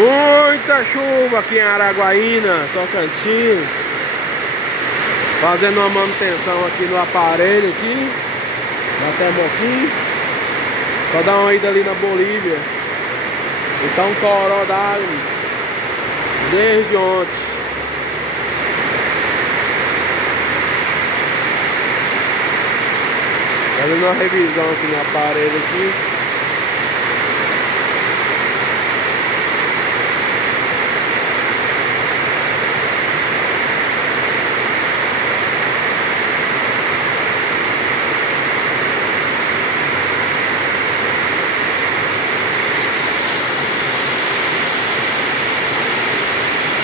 Muita chuva aqui em Araguaína, Tocantins. Fazendo uma manutenção aqui no aparelho aqui, na Termoquim. Só dar uma ida ali na Bolívia. Então um toró d'água desde ontem. Fazendo uma revisão aqui no aparelho aqui.